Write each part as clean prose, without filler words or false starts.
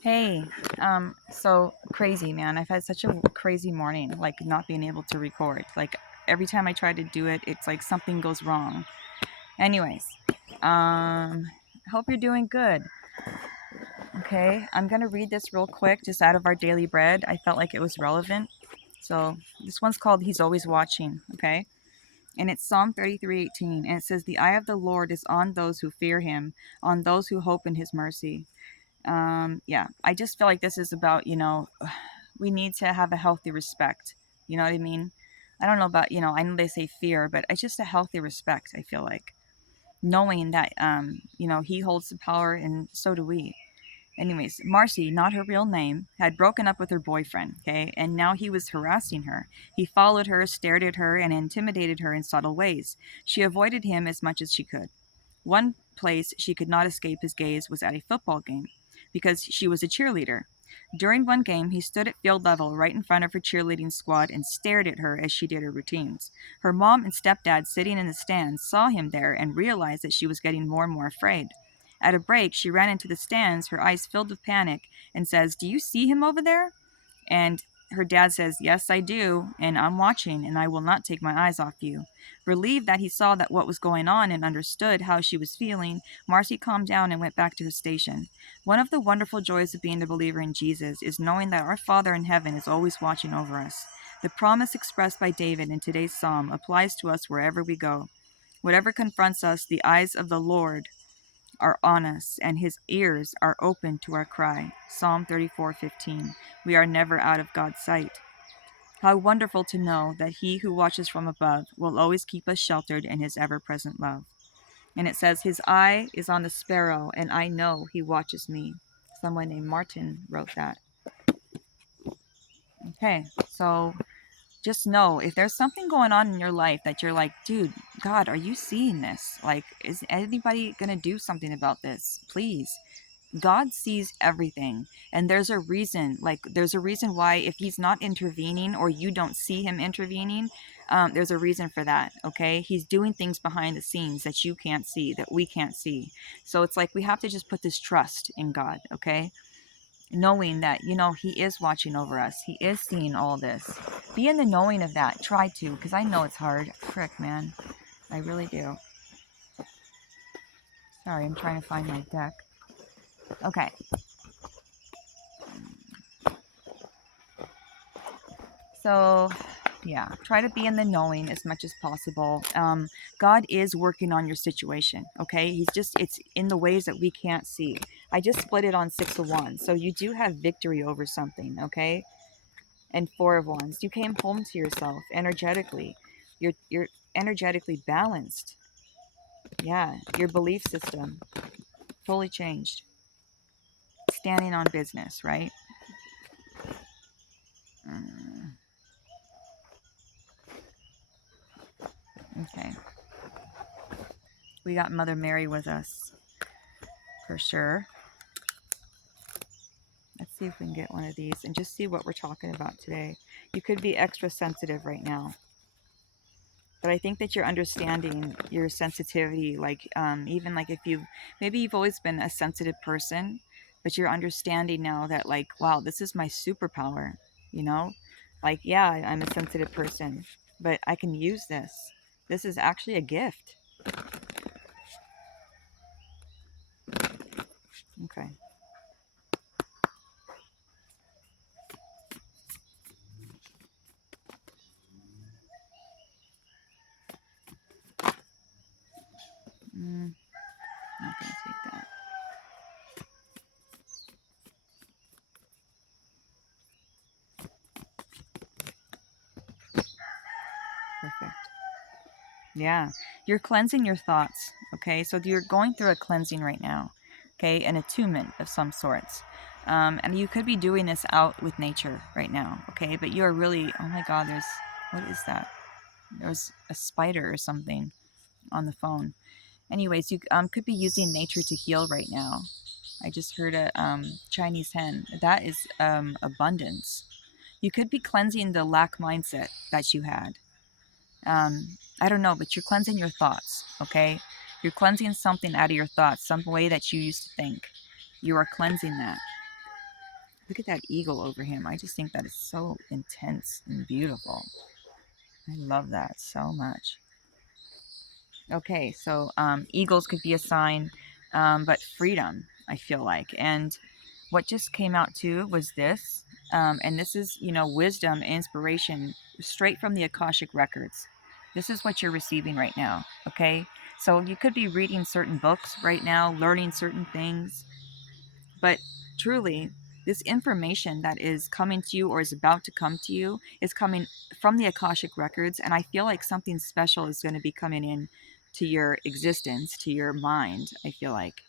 Hey, so crazy, man. I've had such a crazy morning, like not being able to record. Like every time I try to do it, it's like something goes wrong. Anyways, hope you're doing good. Okay, I'm gonna read this real quick, just out of our daily bread. I felt like it was relevant. So this one's called "He's Always Watching." Okay, and it's Psalm 33:18, and it says, "The eye of the Lord is on those who fear Him, on those who hope in His mercy." Yeah, I just feel like this is about, we need to have a healthy respect. You know what I mean? I don't know about, I know they say fear, but it's just a healthy respect, I feel like. Knowing that, he holds the power and so do we. Anyways, Marcy, not her real name, had broken up with her boyfriend, okay? And now he was harassing her. He followed her, stared at her, and intimidated her in subtle ways. She avoided him as much as she could. One place she could not escape his gaze was at a football game, because she was a cheerleader. During one game, he stood at field level right in front of her cheerleading squad and stared at her as she did her routines. Her mom and stepdad, sitting in the stands, saw him there and realized that she was getting more and more afraid. At a break, she ran into the stands, her eyes filled with panic, and says, "Do you see him over there?" And her dad says, "Yes, I do, and I'm watching, and I will not take my eyes off you." Relieved that he saw that what was going on and understood how she was feeling, Marcy calmed down and went back to his station. One of the wonderful joys of being a believer in Jesus is knowing that our Father in heaven is always watching over us. The promise expressed by David in today's psalm applies to us wherever we go. Whatever confronts us, the eyes of the Lord are on us, and his ears are open to our cry. Psalm 34:15. We are never out of God's sight. How wonderful to know that he who watches from above will always keep us sheltered in his ever present love. And it says, "His eye is on the sparrow, and I know he watches me." Someone named Martin wrote that. Okay, so just know if there's something going on in your life that you're like, dude, God, are you seeing this? Like, is anybody going to do something about this? Please. God sees everything. And there's a reason. Like, there's a reason why, if he's not intervening or you don't see him intervening, there's a reason for that. Okay. He's doing things behind the scenes that you can't see, that we can't see. So it's like we have to just put this trust in God. Okay. Knowing that, he is watching over us, he is seeing all this. Be in the knowing of that. Try to, because I know it's hard. Frick, man. I really do. Sorry, I'm trying to find my deck. Okay. So, yeah, try to be in the knowing as much as possible. God is working on your situation, okay? It's in the ways that we can't see. I just split it on 6 of Wands. So you do have victory over something, okay? And 4 of Wands. You came home to yourself energetically. You're energetically balanced. Yeah, your belief system fully changed. Standing on business, right? Mm, okay. We got Mother Mary with us for sure. Let's see if we can get one of these and just see what we're talking about today. You could be extra sensitive right now, but I think that you're understanding your sensitivity. Like, even like if maybe you've always been a sensitive person, but you're understanding now that, like, wow, this is my superpower, you know? Like, yeah, I'm a sensitive person, but I can use this. This is actually a gift. Okay. Not gonna take that. Perfect. Yeah, you're cleansing your thoughts. Okay, so you're going through a cleansing right now. Okay, an attunement of some sorts. And you could be doing this out with nature right now. Okay, but you are really, oh my God, what is that? There's a spider or something on the phone. Anyways, you could be using nature to heal right now. I just heard a Chinese hen. That is abundance. You could be cleansing the lack mindset that you had. I don't know, but you're cleansing your thoughts, okay? You're cleansing something out of your thoughts, some way that you used to think. You are cleansing that. Look at that eagle over him. I just think that is so intense and beautiful. I love that so much. Okay, so eagles could be a sign, but freedom, I feel like. And what just came out too was this. And this is, you know, wisdom, inspiration, straight from the Akashic Records. This is what you're receiving right now, okay? So you could be reading certain books right now, learning certain things, but truly, this information that is coming to you or is about to come to you is coming from the Akashic Records. And I feel like something special is going to be coming in to your existence, to your mind. I feel like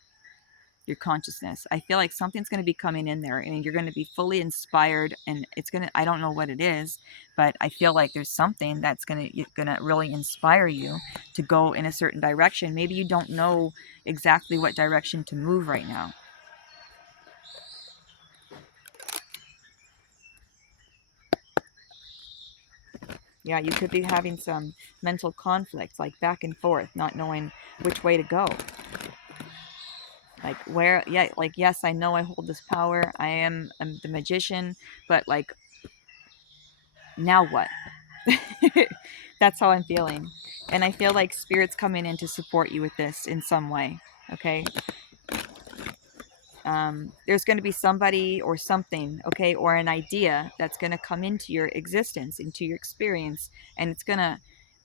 your consciousness. I feel like something's going to be coming in there and you're going to be fully inspired, and it's going to, I don't know what it is, but I feel like there's something that's going to really inspire you to go in a certain direction. Maybe you don't know exactly what direction to move right now. Yeah, you could be having some mental conflict, like back and forth, not knowing which way to go. Like where, yeah, like yes, I know I hold this power. I'm the magician, but like now what? That's how I'm feeling. And I feel like spirit's coming in to support you with this in some way. Okay. There's going to be somebody or something, okay, or an idea that's going to come into your existence, into your experience, and it's going to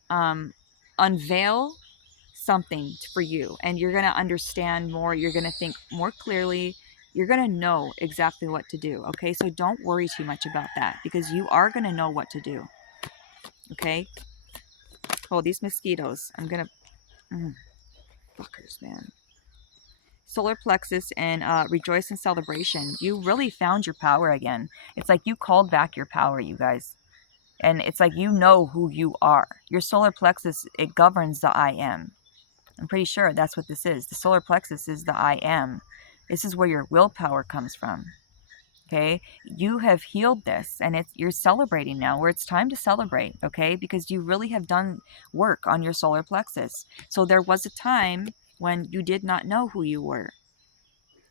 um, unveil something for you, and you're going to understand more. You're going to think more clearly. You're going to know exactly what to do. Okay, so don't worry too much about that, because you are going to know what to do. Okay. Oh, these mosquitoes. I'm going to fuckers, man. Solar plexus and rejoice in celebration. You really found your power again. It's like you called back your power, you guys. And it's like you know who you are. Your solar plexus, it governs the I am. I'm pretty sure that's what this is. The solar plexus is the I am. This is where your willpower comes from. Okay, you have healed this, and you're celebrating now, where it's time to celebrate. Okay, because you really have done work on your solar plexus. So there was a time when you did not know who you were.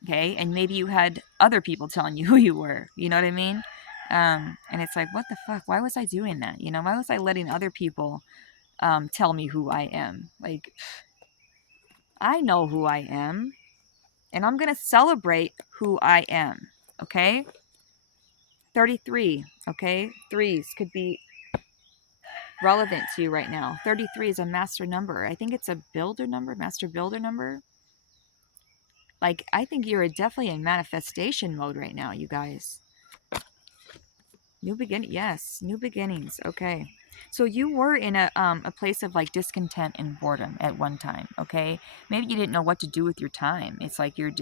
Okay, and maybe you had other people telling you who you were. You know what I mean? And it's like, what the fuck? Why was I doing that? You know, why was I letting other people tell me who I am? Like, I know who I am, and I'm gonna celebrate who I am. Okay. 33. Okay, threes could be relevant to you right now. 33 is a master number. I think it's a builder number, master builder number. Like, I think you're definitely in manifestation mode right now, you guys. New beginning, yes, new beginnings. Okay, so you were in a place of like discontent and boredom at one time. Okay, maybe you didn't know what to do with your time. It's like you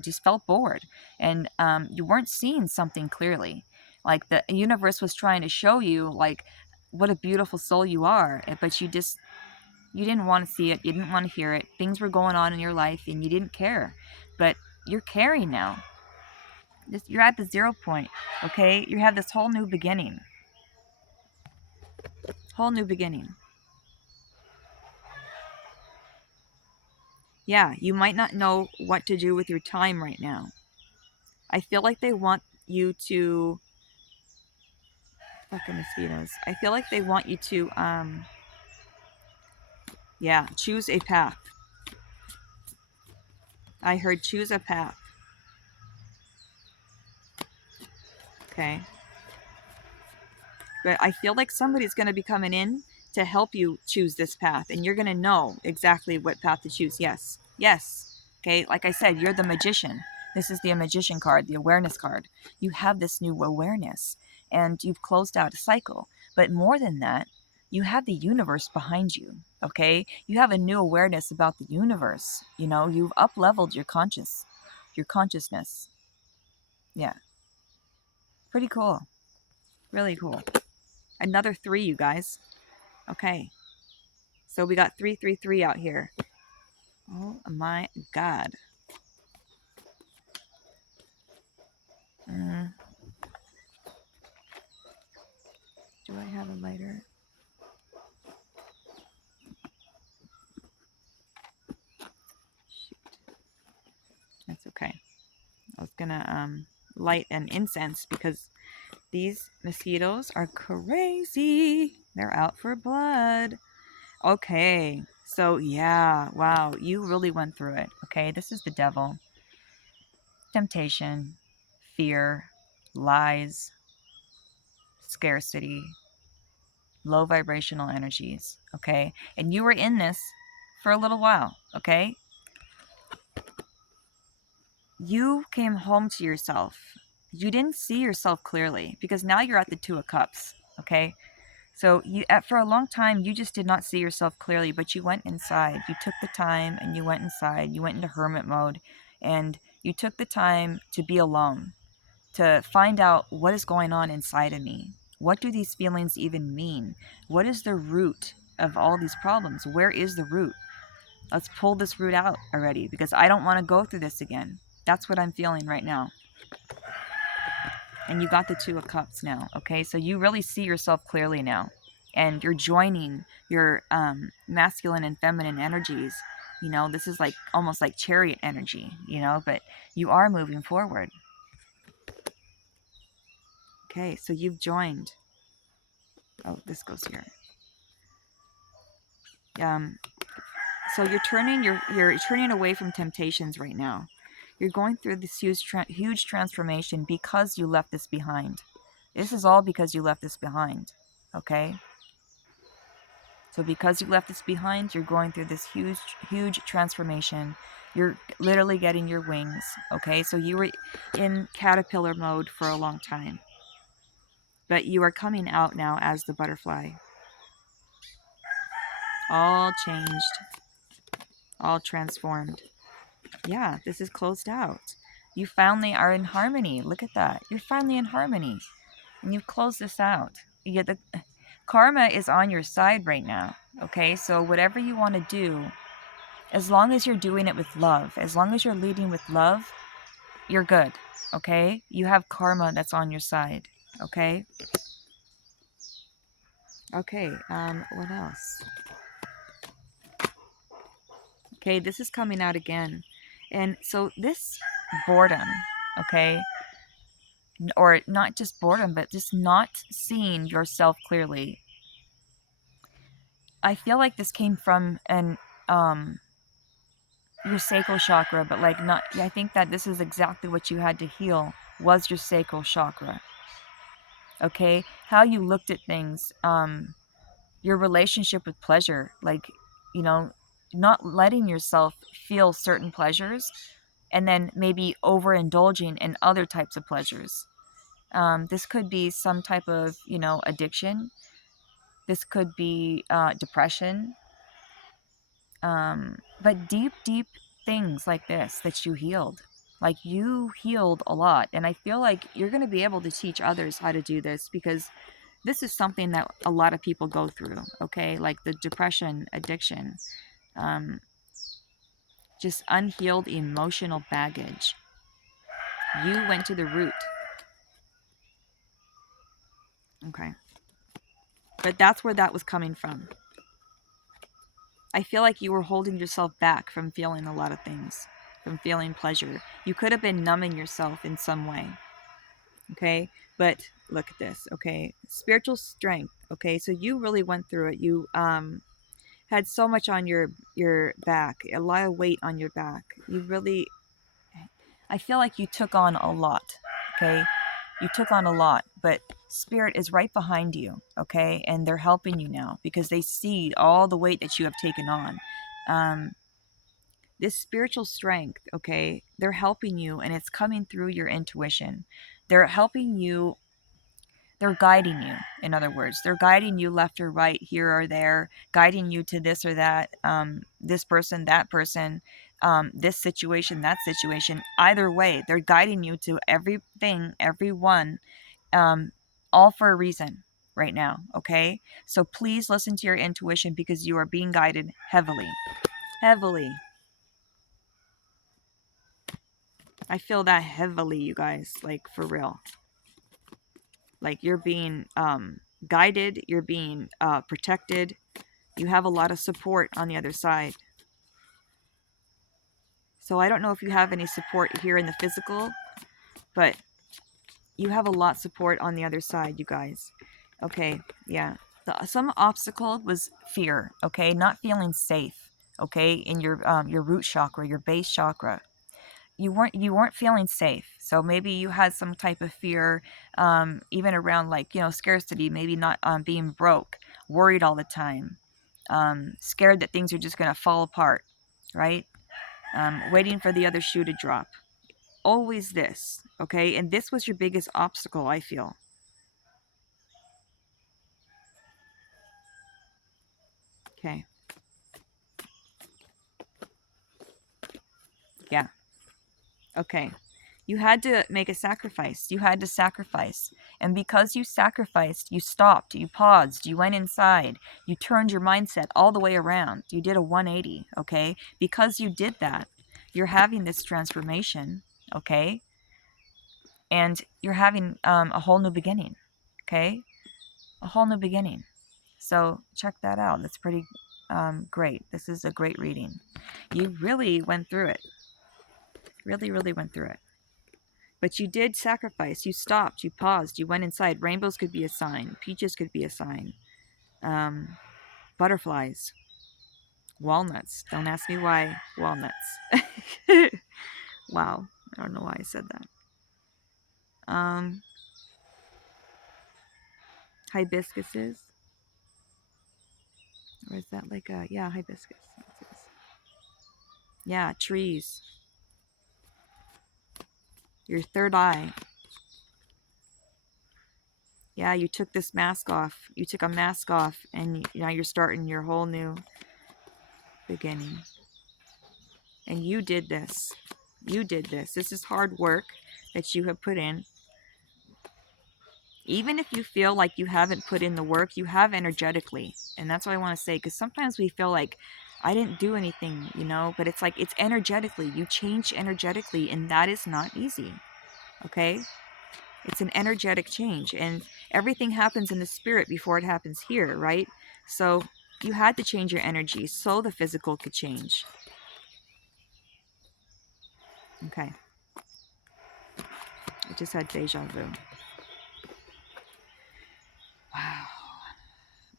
just felt bored, and you weren't seeing something clearly. Like the universe was trying to show you like what a beautiful soul you are, but you didn't want to see it. You didn't want to hear it. Things were going on in your life, and you didn't care. But you're caring now. You're at the 0 point. Okay, you have this whole new beginning. Whole new beginning. Yeah, you might not know what to do with your time right now. I feel like they want you to fucking mosquitoes. I feel like they want you to yeah, choose a path. I heard choose a path. Okay. But I feel like somebody's going to be coming in to help you choose this path, and you're going to know exactly what path to choose. Yes. Yes. Okay, like I said, you're the magician. This is the magician card, the awareness card. You have this new awareness, and you've closed out a cycle. But more than that, you have the universe behind you. Okay, you have a new awareness about the universe. You know, you've up leveled your consciousness. Yeah, pretty cool. Really cool. Another three, you guys. Okay, so we got 333 out here. Oh my god. Mm, do I have a lighter? Shoot. That's okay. I was gonna light an incense because these mosquitoes are crazy. They're out for blood. Okay, so yeah, wow, you really went through it. Okay, this is the devil. Temptation, fear, lies, scarcity, low vibrational energies. Okay, and you were in this for a little while. Okay, you came home to yourself. You didn't see yourself clearly because now you're at the Two of Cups. Okay, so for a long time, you just did not see yourself clearly, but you went inside. You took the time and you went inside. You went into hermit mode and you took the time to be alone, to find out what is going on inside of me. What do these feelings even mean? What is the root of all these problems? Where is the root? Let's pull this root out already because I don't want to go through this again. That's what I'm feeling right now. And you got the Two of Cups now, okay? So you really see yourself clearly now. And you're joining your masculine and feminine energies. You know, this is like almost like chariot energy, you know, but you are moving forward. Okay, so you've joined. Oh, this goes here. So you're turning away from temptations right now. You're going through this huge transformation because you left this behind. This is all because you left this behind, okay? So because you left this behind, you're going through this huge transformation. You're literally getting your wings, okay? So you were in caterpillar mode for a long time. But you are coming out now as the butterfly. All changed. All transformed. Yeah, this is closed out. You finally are in harmony. Look at that. You're finally in harmony. And you've closed this out. You get the karma is on your side right now. Okay, so whatever you want to do, as long as you're doing it with love, as long as you're leading with love, you're good. Okay, you have karma that's on your side. Okay. Okay. What else? Okay, this is coming out again, and so this boredom. Okay, or not just boredom, but just not seeing yourself clearly. I feel like this came from your sacral chakra, but like not. I think that this is exactly what you had to heal was your sacral chakra. Okay, how you looked at things, your relationship with pleasure, like, you know, not letting yourself feel certain pleasures, and then maybe overindulging in other types of pleasures. This could be some type of, you know, addiction. This could be depression. But deep things like this that you healed. Like you healed a lot. And I feel like you're going to be able to teach others how to do this because this is something that a lot of people go through. Okay. Like the depression, addiction, um, just unhealed emotional baggage. You went to the root. Okay. But that's where that was coming from. I feel like you were holding yourself back from feeling a lot of things, from feeling pleasure. You could have been numbing yourself in some way. Okay, but look at this. Okay, spiritual strength. Okay, so you really went through it. You had so much on your back, a lot of weight on your back. You really, I feel like you took on a lot. Okay, you took on a lot, but spirit is right behind you. Okay, and they're helping you now because they see all the weight that you have taken on. This spiritual strength, okay, they're helping you and it's coming through your intuition. They're helping you, they're guiding you. In other words, they're guiding you left or right, here or there, guiding you to this or that, this person, that person, this situation, that situation. Either way, they're guiding you to everything, everyone, all for a reason right now. Okay, so please listen to your intuition because you are being guided heavily. I feel that heavily, you guys, like for real. Like you're being guided, you're being protected. You have a lot of support on the other side. So I don't know if you have any support here in the physical, but you have a lot support on the other side, you guys. Okay, yeah. Some obstacle was fear, okay? Not feeling safe, okay? In your root chakra, your base chakra. You weren't feeling safe. So maybe you had some type of fear, even around, like, scarcity, maybe not being broke, worried all the time, scared that things are just gonna fall apart, right? Waiting for the other shoe to drop. Always this, okay? And this was your biggest obstacle, I feel. Okay. Yeah. Okay. You had to make a sacrifice. You had to sacrifice. And because you sacrificed, you stopped, you paused, you went inside, you turned your mindset all the way around. You did a 180, okay? Because you did that, you're having this transformation, okay? And you're having a whole new beginning, okay? A whole new beginning. So check that out. That's pretty great. This is a great reading. You really went through it. Really, really went through it. But you did sacrifice. You stopped. You paused. You went inside. Rainbows could be a sign. Peaches could be a sign. Butterflies. Walnuts. Don't ask me why. Walnuts. Wow. I don't know why I said that. Hibiscuses. Or is that like a... Yeah, hibiscus. Yeah, trees. Your third eye. Yeah, you took this mask off. You took a mask off, and now you're starting your whole new beginning. And you did this. You did this. This is hard work that you have put in. Even if you feel like you haven't put in the work, you have energetically. And that's what I want to say, because sometimes we feel like I didn't do anything, but it's like it's energetically. You change energetically, and that is not easy. Okay? It's an energetic change, and everything happens in the spirit before it happens here, right? So you had to change your energy so the physical could change. Okay. I just had deja vu. Wow.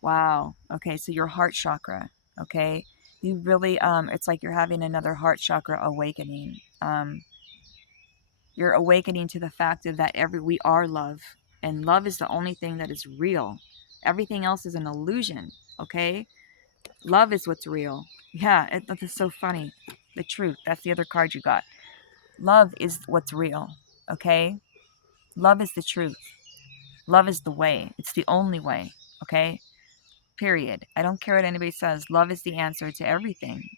Wow. Okay, so your heart chakra, okay? You really it's like you're having another heart chakra awakening. You're awakening to the fact of that we are love, and love is the only thing that is real. Everything else is an illusion, okay? Love is what's real. Yeah, that is so funny. The truth. That's the other card you got. Love is what's real, okay? Love is the truth. Love is the way. It's the only way, okay? Period. I don't care what anybody says. Love is the answer to everything.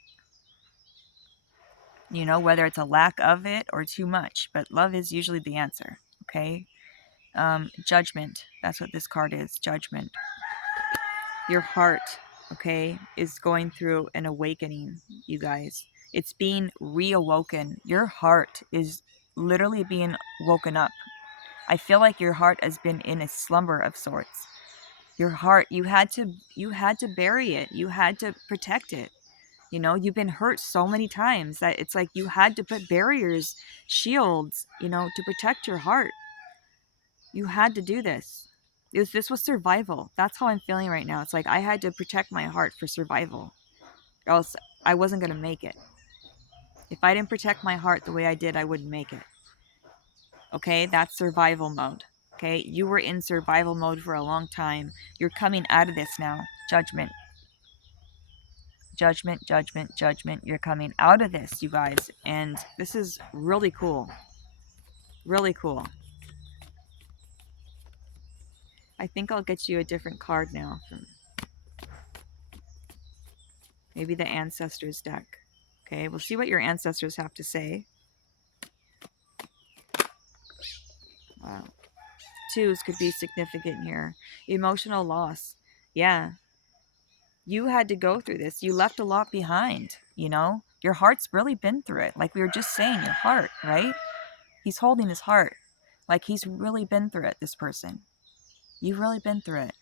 Whether it's a lack of it or too much, but love is usually the answer, okay? Judgment. That's what this card is. Judgment. Your heart, okay, is going through an awakening, you guys. It's being reawoken. Your heart is literally being woken up. I feel like your heart has been in a slumber of sorts. Your heart, you had to bury it. You had to protect it. You've been hurt so many times that it's like you had to put barriers, shields, to protect your heart. You had to do this. This was survival. That's how I'm feeling right now. It's like I had to protect my heart for survival, or else I wasn't going to make it. If I didn't protect my heart the way I did, I wouldn't make it. Okay, that's survival mode. Okay, you were in survival mode for a long time. You're coming out of this now. Judgment. Judgment, judgment, judgment. You're coming out of this, you guys. And this is really cool. Really cool. I think I'll get you a different card now. Maybe the Ancestors deck. Okay, we'll see what your ancestors have to say. Wow. Twos could be significant here. Emotional loss. Yeah. You had to go through this. You left a lot behind, Your heart's really been through it. Like we were just saying, your heart, right? He's holding his heart. Like he's really been through it, this person. You've really been through it.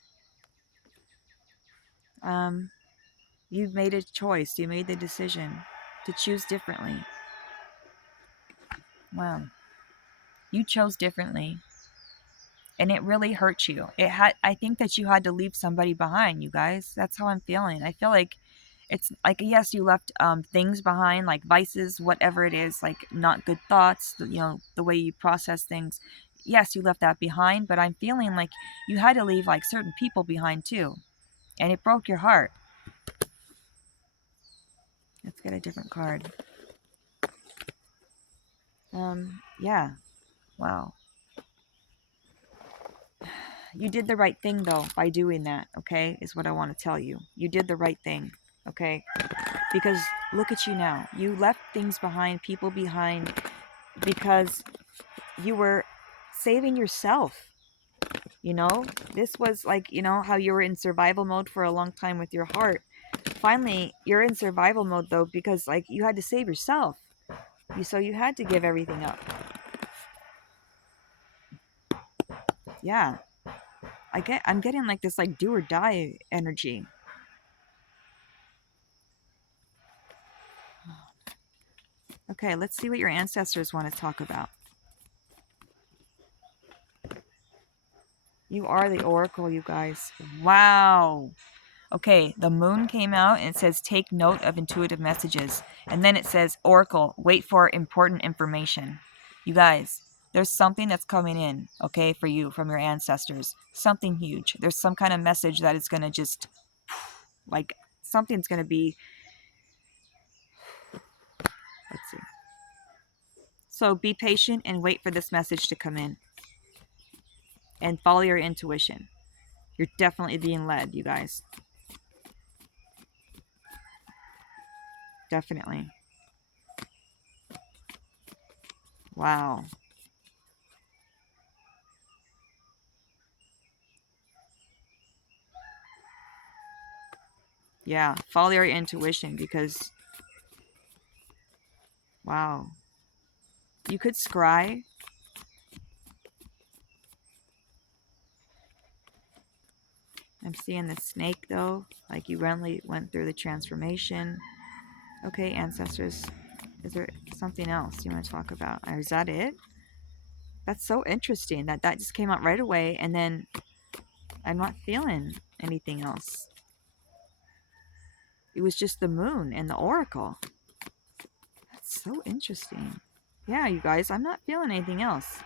You've made a choice. You made the decision to choose differently. Wow. You chose differently. and it really hurt you. I think that you had to leave somebody behind, you guys. That's how I'm feeling. I feel like it's like, yes, you left things behind, like vices, whatever it is, like not good thoughts, the way you process things. Yes, you left that behind, but I'm feeling like you had to leave like certain people behind too, and it broke your heart. Let's get a different card. Yeah. Wow. You did the right thing though by doing that, okay? Is what I want to tell you. You did the right thing, okay? Because look at you now. You left things behind, people behind, because you were saving yourself. This was like, how you were in survival mode for a long time with your heart. Finally, you're in survival mode though, because like you had to save yourself. So you had to give everything up. Yeah. I'm getting like this like do or die energy. Okay, let's see what your ancestors want to talk about. You are the oracle, you guys. Wow. Okay, the moon came out and it says take note of intuitive messages. And then it says oracle, wait for important information. You guys, there's something that's coming in, okay, for you from your ancestors. Something huge. There's some kind of message that is going to just like something's going to be. Let's see. So be patient and wait for this message to come in. And follow your intuition. You're definitely being led, you guys. Definitely. Wow. Yeah, follow your intuition because, wow. You could scry. I'm seeing the snake though. Like you really went through the transformation. Okay, ancestors. Is there something else you want to talk about? Or is that it? That's so interesting that just came out right away, and then I'm not feeling anything else. It was just the moon and the oracle. That's so interesting. Yeah, you guys, I'm not feeling anything else.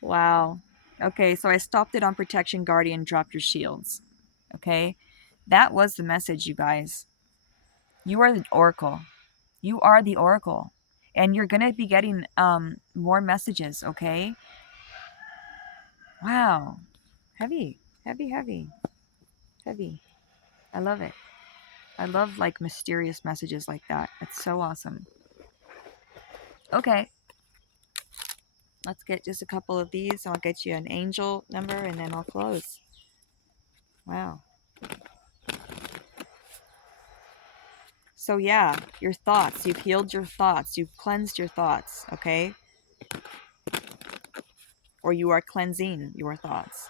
Wow. Okay, so I stopped it on protection, guardian, drop your shields. Okay? That was the message, you guys. You are the oracle. You are the oracle. And you're going to be getting more messages, okay? Wow. Heavy. Heavy, heavy. Heavy. I love it. I love like mysterious messages like that. It's so awesome. Okay. Let's get just a couple of these. I'll get you an angel number and then I'll close. Wow. So yeah, your thoughts. You've healed your thoughts. You've cleansed your thoughts, okay? Or you are cleansing your thoughts.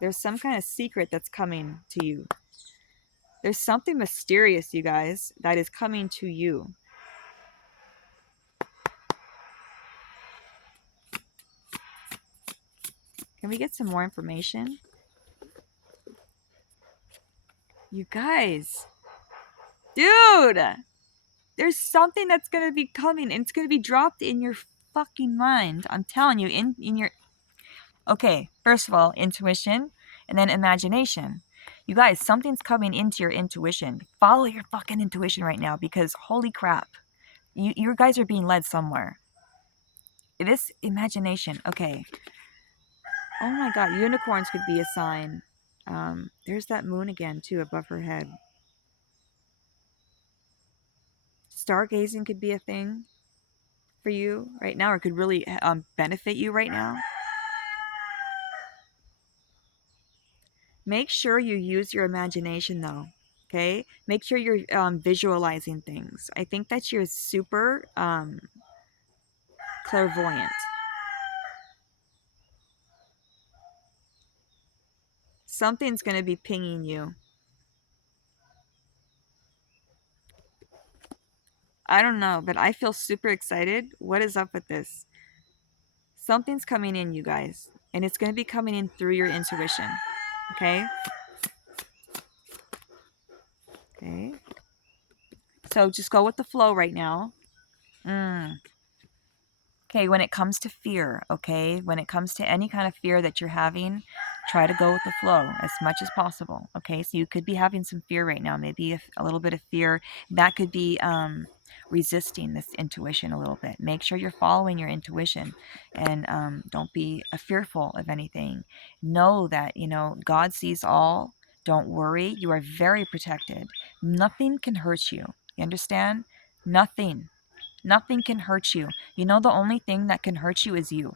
There's some kind of secret that's coming to you. There's something mysterious, you guys, that is coming to you. Can we get some more information? You guys. Dude! There's something that's going to be coming and it's going to be dropped in your fucking mind. I'm telling you, in your... Okay, first of all, intuition and then imagination. You guys, something's coming into your intuition. Follow your fucking intuition right now because holy crap. You guys are being led somewhere. This imagination, okay. Oh my god, unicorns could be a sign. There's that moon again too above her head. Stargazing could be a thing for you right now, or could really benefit you right now. Make sure you use your imagination though. Okay, make sure you're visualizing things. I think that you're super clairvoyant. Something's going to be pinging you. I don't know, but I feel super excited. What is up with this? Something's coming in, you guys, and it's going to be coming in through your intuition. Okay? Okay. So just go with the flow right now. Okay, when it comes to fear, okay, when it comes to any kind of fear that you're having, try to go with the flow as much as possible. Okay, so you could be having some fear right now, maybe a little bit of fear that could be resisting this intuition a little bit. Make sure you're following your intuition, and don't be fearful of anything. Know that, God sees all. Don't worry, you are very protected. Nothing can hurt you. You understand? Nothing. Nothing can hurt you. The only thing that can hurt you is you.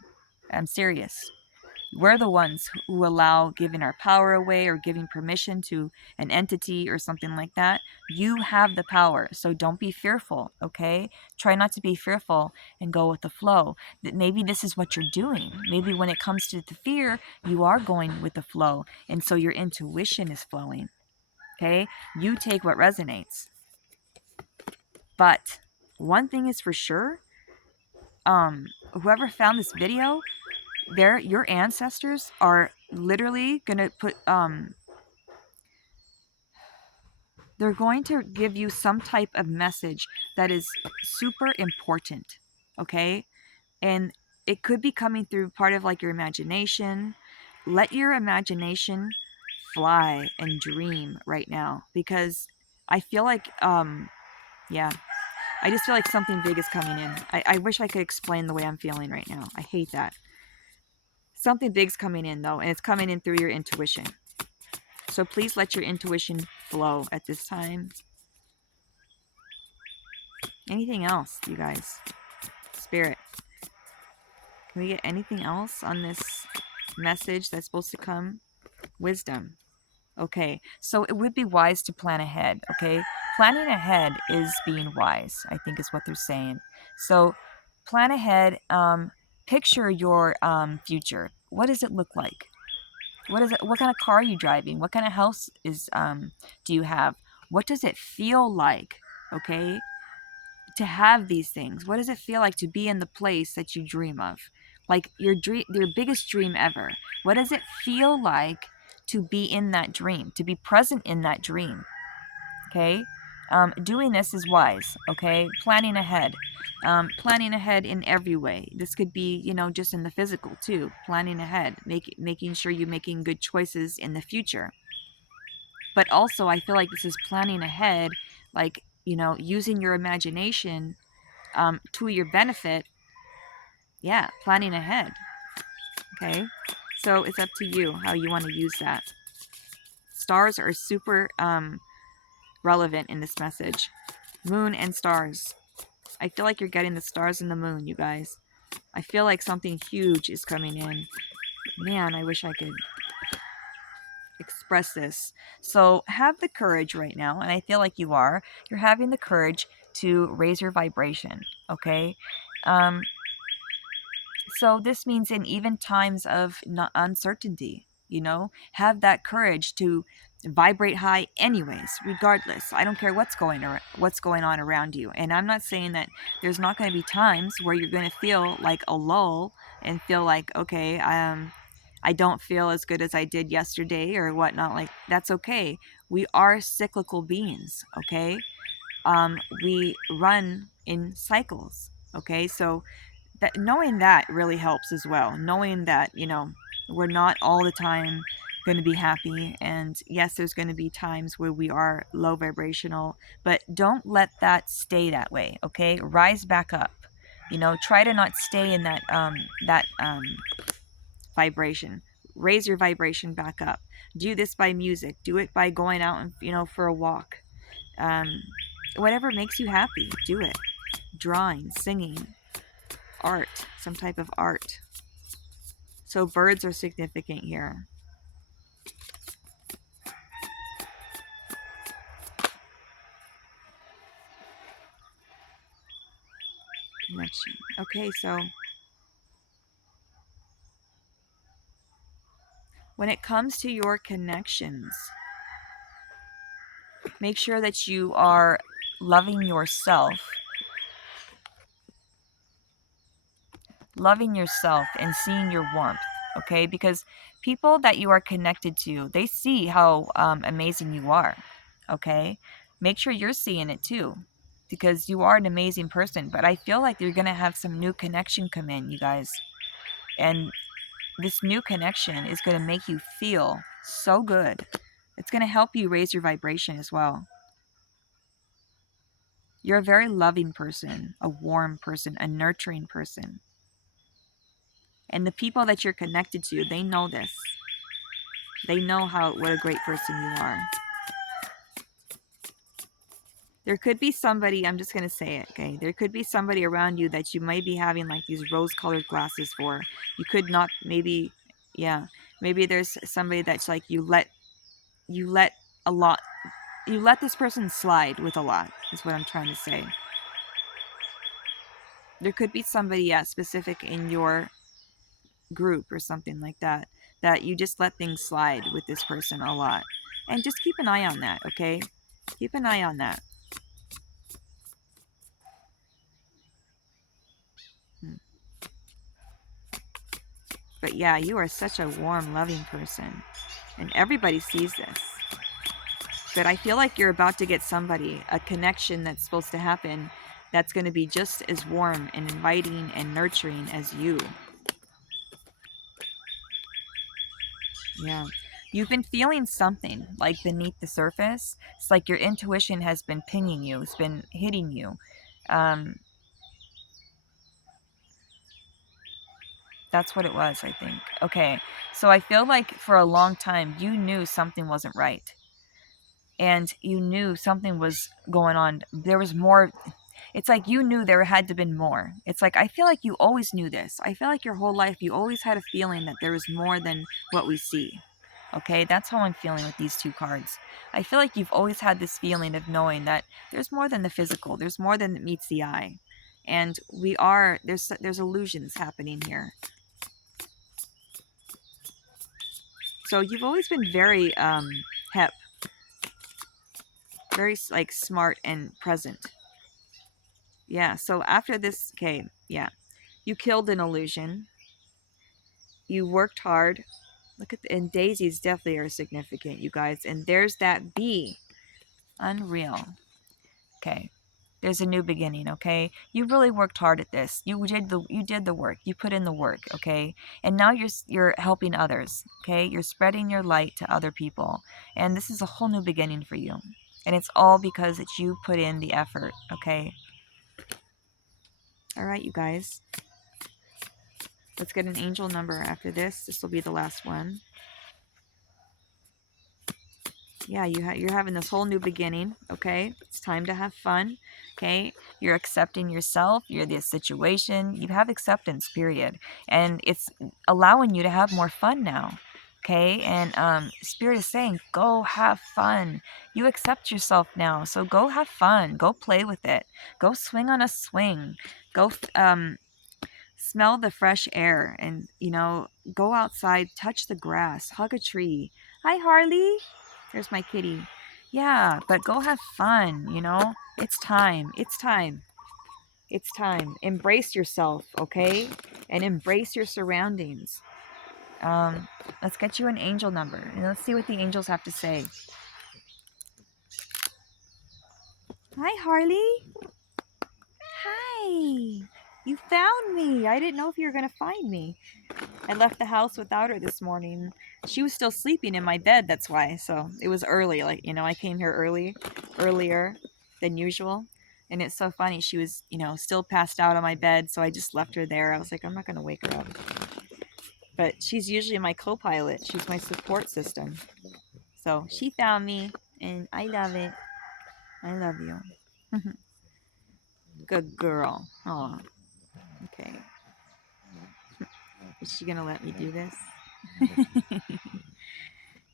I'm serious. We're the ones who allow giving our power away or giving permission to an entity or something like that. You have the power, so don't be fearful, okay? Try not to be fearful and go with the flow. That maybe this is what you're doing. Maybe when it comes to the fear, you are going with the flow, and so your intuition is flowing, okay? You take what resonates. But one thing is for sure, whoever found this video, your ancestors are literally gonna put they're going to give you some type of message that is super important, okay? And it could be coming through part of like your imagination. Let your imagination fly and dream right now, because I feel like yeah, I just feel like something big is coming in. I wish I could explain the way I'm feeling right now. I hate that. Something big's coming in though, and it's coming in through your intuition. So please let your intuition flow at this time. Anything else, you guys? Spirit, can we get anything else on this message that's supposed to come? Wisdom. Okay, so it would be wise to plan ahead, okay? Planning ahead is being wise, I think is what they're saying. So plan ahead, picture your future. What does it look like? What kind of car are you driving? What kind of house do you have? What does it feel like, okay, to have these things? What does it feel like to be in the place that you dream of? Like your biggest dream ever. What does it feel like to be in that dream, to be present in that dream? Okay? Doing this is wise, okay? Planning ahead. Planning ahead in every way. This could be, just in the physical too. Planning ahead, making sure you're making good choices in the future. But also, I feel like this is planning ahead, like, using your imagination to your benefit. Yeah, planning ahead. Okay? So it's up to you how you want to use that. Stars are super relevant in this message. Moon and stars. I feel like you're getting the stars and the moon, you guys. I feel like something huge is coming in. Man, I wish I could express this. So have the courage right now, and I feel like you are. You're having the courage to raise your vibration, okay? So this means in even times of uncertainty, have that courage to vibrate high anyways, regardless. I don't care what's going on around you. And I'm not saying that there's not going to be times where you're going to feel like a lull and feel like, okay, I don't feel as good as I did yesterday or whatnot. Like, that's okay. We are cyclical beings, okay? We run in cycles, okay? So that knowing that really helps as well. Knowing that, we're not all the time going to be happy, and yes, there's going to be times where we are low vibrational, but don't let that stay that way, okay? Rise back up. Try to not stay in that vibration. Raise your vibration back up. Do this by music. Do it by going out and, for a walk. Whatever makes you happy, do it. Drawing, singing, art, some type of art. So birds are significant here. Connection. Okay, so when it comes to your connections, make sure that you are loving yourself loving yourself and seeing your warmth, okay? Because people that you are connected to, they see how amazing you are, okay? Make sure you're seeing it too, because you are an amazing person. But I feel like you're going to have some new connection come in, you guys. And this new connection is going to make you feel so good. It's going to help you raise your vibration as well. You're a very loving person, a warm person, a nurturing person. And the people that you're connected to, they know this. They know what a great person you are. There could be somebody, I'm just going to say it, okay? There could be somebody around you that you might be having like these rose-colored glasses for. You could not, maybe, yeah. Maybe there's somebody that's like you let a lot, you let this person slide with a lot, is what I'm trying to say. There could be somebody, yeah, specific in your group or something like that, that you just let things slide with this person a lot. And just keep an eye on that, okay? Keep an eye on that. But yeah, you are such a warm, loving person. And everybody sees this. But I feel like you're about to get somebody, a connection that's supposed to happen, that's going to be just as warm and inviting and nurturing as you. Yeah. You've been feeling something like beneath the surface. It's like your intuition has been pinging you. It's been hitting you. That's what it was, I think. Okay. So I feel like for a long time, you knew something wasn't right. And you knew something was going on. There was more. It's like you knew there had to been more. It's like I feel like you always knew this. I feel like your whole life you always had a feeling that there was more than what we see. Okay, that's how I'm feeling with these two cards. I feel like you've always had this feeling of knowing that there's more than the physical. There's more than meets the eye. And there's illusions happening here. So you've always been very hep, very like smart and present. Yeah, so after this, okay, yeah. You killed an illusion. You worked hard. Look at and daisies definitely are significant, you guys. And there's that bee. Unreal. Okay. There's a new beginning, okay? You really worked hard at this. You did the work. You put in the work, okay? And now you're helping others, okay? You're spreading your light to other people. And this is a whole new beginning for you. And it's all because it's you put in the effort, okay? All right, you guys. Let's get an angel number after this. This will be the last one. Yeah, you're having this whole new beginning, okay? It's time to have fun, okay? You're accepting yourself, you're the situation. You have acceptance, period. And it's allowing you to have more fun now, okay? And Spirit is saying, go have fun. You accept yourself now, so go have fun. Go play with it. Go swing on a swing. Go smell the fresh air and, go outside, touch the grass, hug a tree. Hi, Harley. There's my kitty. Yeah, but go have fun. It's time. It's time. It's time. Embrace yourself, okay? And embrace your surroundings. Let's get you an angel number and let's see what the angels have to say. Hi, Harley. Hi. You found me. I didn't know if you were going to find me. I left the house without her this morning. She was still sleeping in my bed, that's why. So it was early. Like, I came here earlier than usual. And it's so funny. She was, still passed out on my bed. So I just left her there. I was like, I'm not going to wake her up. But she's usually my co-pilot. She's my support system. So she found me and I love it. I love you. Good girl. Oh, okay. Is she going to let me do this?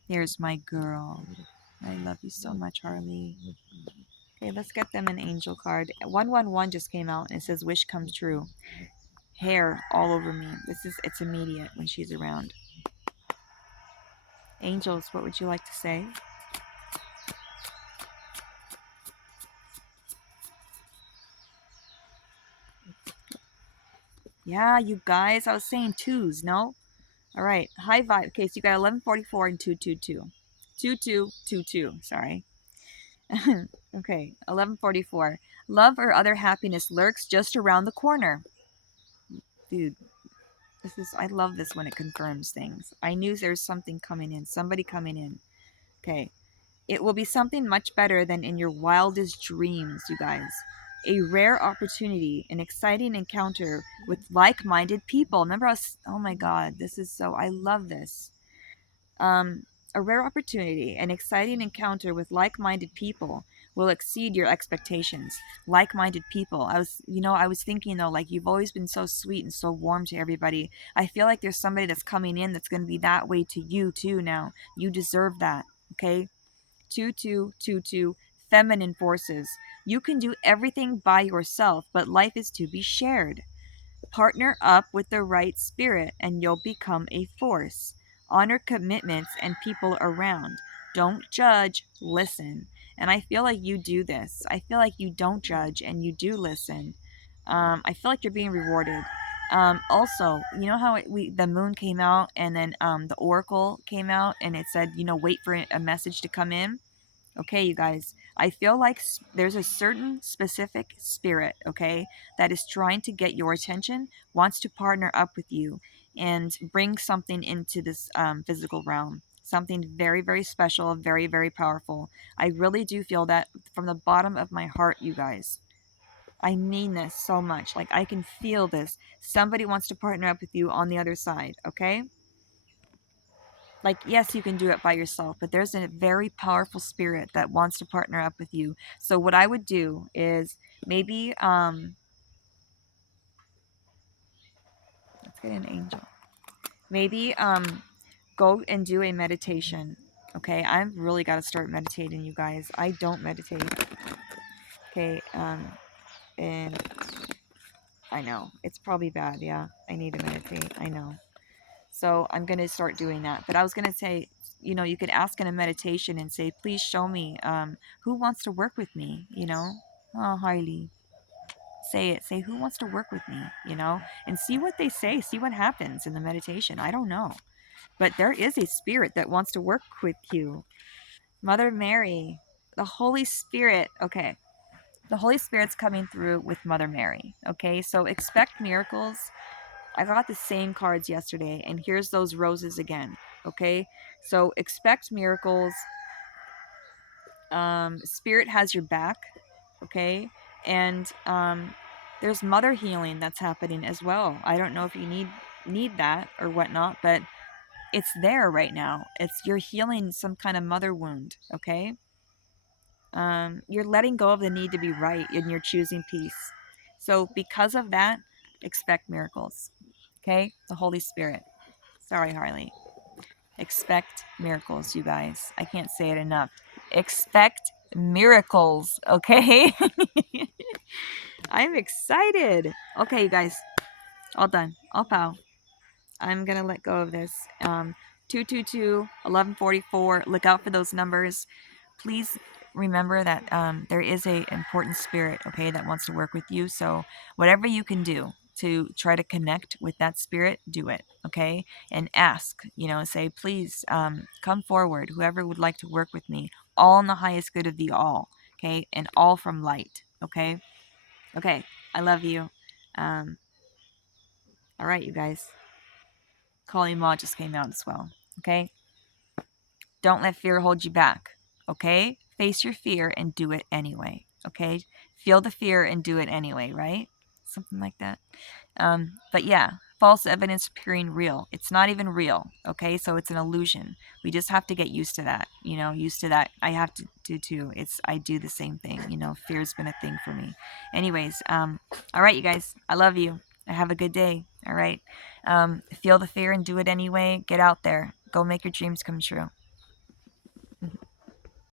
Here's my girl. I love you so much, Harley. Okay, let's get them an angel card. 111 just came out and it says wish comes true. Hair all over me. It's immediate when she's around. Angels, what would you like to say? Yeah, you guys, I was saying twos, no? All right, high vibe. Okay, so you got 1144 and 222. 2222, sorry. Okay, 1144. Love or other happiness lurks just around the corner. Dude, I love this when it confirms things. I knew there's something coming in, somebody coming in. Okay, it will be something much better than in your wildest dreams, you guys. A rare opportunity, an exciting encounter with like minded people. Remember, oh my God, this is so, I love this. Um, a rare opportunity, an exciting encounter with like minded people will exceed your expectations. Like minded people. I was thinking though, like you've always been so sweet and so warm to everybody. I feel like there's somebody that's coming in that's going to be that way to you too now. You deserve that, okay? 2222, feminine forces. You can do everything by yourself, but life is to be shared. Partner up with the right spirit and you'll become a force. Honor commitments and people around. Don't judge, listen. And I feel like you do this. I feel like you don't judge and you do listen. I feel like you're being rewarded. Also, you know how the moon came out and then the oracle came out and it said, wait for a message to come in. Okay, you guys, I feel like there's a certain specific spirit, okay, that is trying to get your attention, wants to partner up with you, and bring something into this physical realm. Something very, very special, very, very powerful. I really do feel that from the bottom of my heart, you guys. I mean this so much. Like, I can feel this. Somebody wants to partner up with you on the other side, okay? Like, yes, you can do it by yourself, but there's a very powerful spirit that wants to partner up with you. So what I would do is maybe let's get an angel. Maybe go and do a meditation. Okay, I've really got to start meditating, you guys. I don't meditate. Okay, and I know it's probably bad. Yeah, I need to meditate. I know. So I'm going to start doing that. But I was going to say, you could ask in a meditation and say, please show me who wants to work with me, Oh, Harley. Say it. Say, who wants to work with me, And see what they say. See what happens in the meditation. I don't know. But there is a spirit that wants to work with you. Mother Mary, the Holy Spirit. Okay. The Holy Spirit's coming through with Mother Mary. Okay. So expect miracles. I got the same cards yesterday, and here's those roses again. Okay, so expect miracles. Spirit has your back. Okay, and there's mother healing that's happening as well. I don't know if you need that or whatnot, but it's there right now. You're healing some kind of mother wound. Okay, you're letting go of the need to be right, and you're choosing peace. So because of that, expect miracles. Okay, the Holy Spirit. Sorry, Harley. Expect miracles, you guys. I can't say it enough. Expect miracles, okay? I'm excited. Okay, you guys. All done. All pow. I'm going to let go of this. 222, 1144. Look out for those numbers. Please remember that there is a important spirit, okay, that wants to work with you. So whatever you can do to try to connect with that spirit, do it, okay? And ask, say, please come forward, whoever would like to work with me, all in the highest good of the all, okay? And all from light, okay? Okay, I love you. Um, all right, you guys. Kali Ma just came out as well, okay? Don't let fear hold you back, okay? Face your fear and do it anyway, okay? Feel the fear and do it anyway, right? Something like that. But yeah, false evidence appearing real. It's not even real, okay? So it's an illusion. We just have to get used to that, used to that. I have to do too. I do the same thing, fear's been a thing for me. Anyways, all right, you guys, I love you. Have a good day, all right? Feel the fear and do it anyway. Get out there. Go make your dreams come true.